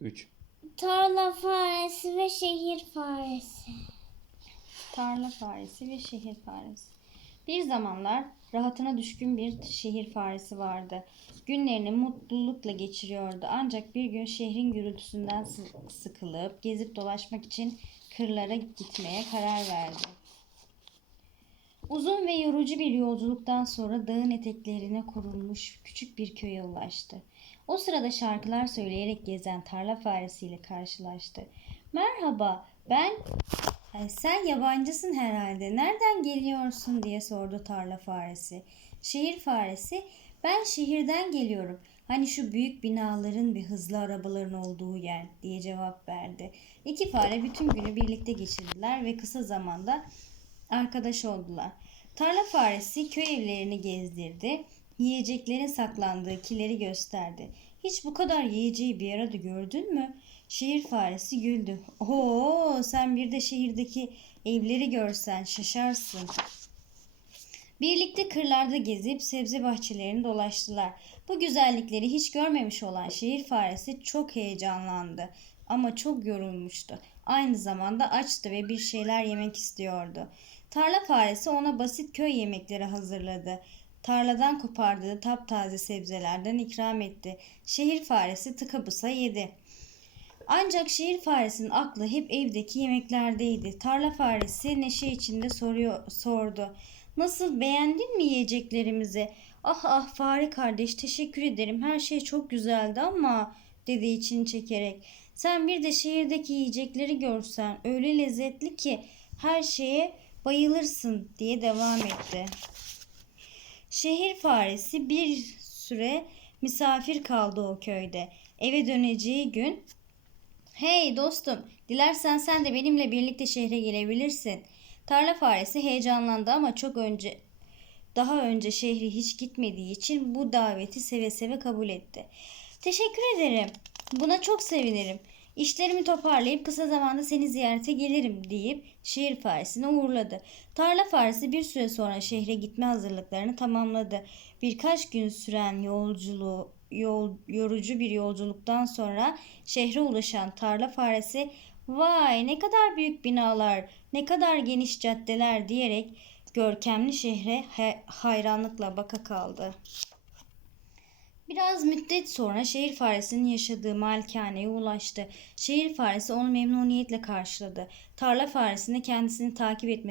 3. Tarla faresi ve şehir faresi. Tarla faresi ve şehir faresi. Bir zamanlar rahatına düşkün bir şehir faresi vardı. Günlerini mutlulukla geçiriyordu. Ancak bir gün şehrin gürültüsünden sı- sıkılıp gezip dolaşmak için kırlara gitmeye karar verdi. Uzun ve yorucu bir yolculuktan sonra dağın eteklerine kurulmuş küçük bir köye ulaştı. O sırada şarkılar söyleyerek gezen tarla faresiyle karşılaştı. Merhaba, ben sen yabancısın herhalde. Nereden geliyorsun diye sordu tarla faresi. Şehir faresi, ben şehirden geliyorum. Hani şu büyük binaların ve hızlı arabaların olduğu yer diye cevap verdi. İki fare bütün günü birlikte geçirdiler ve kısa zamanda arkadaş oldular. Tarla faresi köy evlerini gezdirdi. Yiyeceklerin saklandığı kileri gösterdi. Hiç bu kadar yiyeceği bir arada gördün mü? Şehir faresi güldü. Oo, sen bir de şehirdeki evleri görsen şaşarsın. Birlikte kırlarda gezip sebze bahçelerini dolaştılar. Bu güzellikleri hiç görmemiş olan şehir faresi çok heyecanlandı ama çok yorulmuştu. Aynı zamanda açtı ve bir şeyler yemek istiyordu. Tarla faresi ona basit köy yemekleri hazırladı. Tarladan kopardığı taptaze sebzelerden ikram etti. Şehir faresi tıka bısa yedi. Ancak şehir faresinin aklı hep evdeki yemeklerdeydi. Tarla faresi neşe içinde soruyor, sordu. Nasıl beğendin mi yiyeceklerimizi? Ah ah fare kardeş teşekkür ederim. Her şey çok güzeldi ama dedi içini çekerek. Sen bir de şehirdeki yiyecekleri görsen öyle lezzetli ki her şeye bayılırsın diye devam etti. Şehir faresi bir süre misafir kaldı o köyde. Eve döneceği gün Hey dostum, dilersen sen de benimle birlikte şehre gelebilirsin. Tarla faresi heyecanlandı ama çok önce daha önce şehre hiç gitmediği için bu daveti seve seve kabul etti. Teşekkür ederim. Buna çok sevinirim. İşlerimi toparlayıp kısa zamanda seni ziyarete gelirim deyip şehir faresini uğurladı. Tarla faresi bir süre sonra şehre gitme hazırlıklarını tamamladı. Birkaç gün süren yolculuğu yol, yorucu bir yolculuktan sonra şehre ulaşan tarla faresi vay ne kadar büyük binalar, ne kadar geniş caddeler diyerek görkemli şehre hayranlıkla baka kaldı. Biraz müddet sonra şehir faresinin yaşadığı malikaneye ulaştı. Şehir faresi onu memnuniyetle karşıladı. Tarla faresine kendisini takip etmesini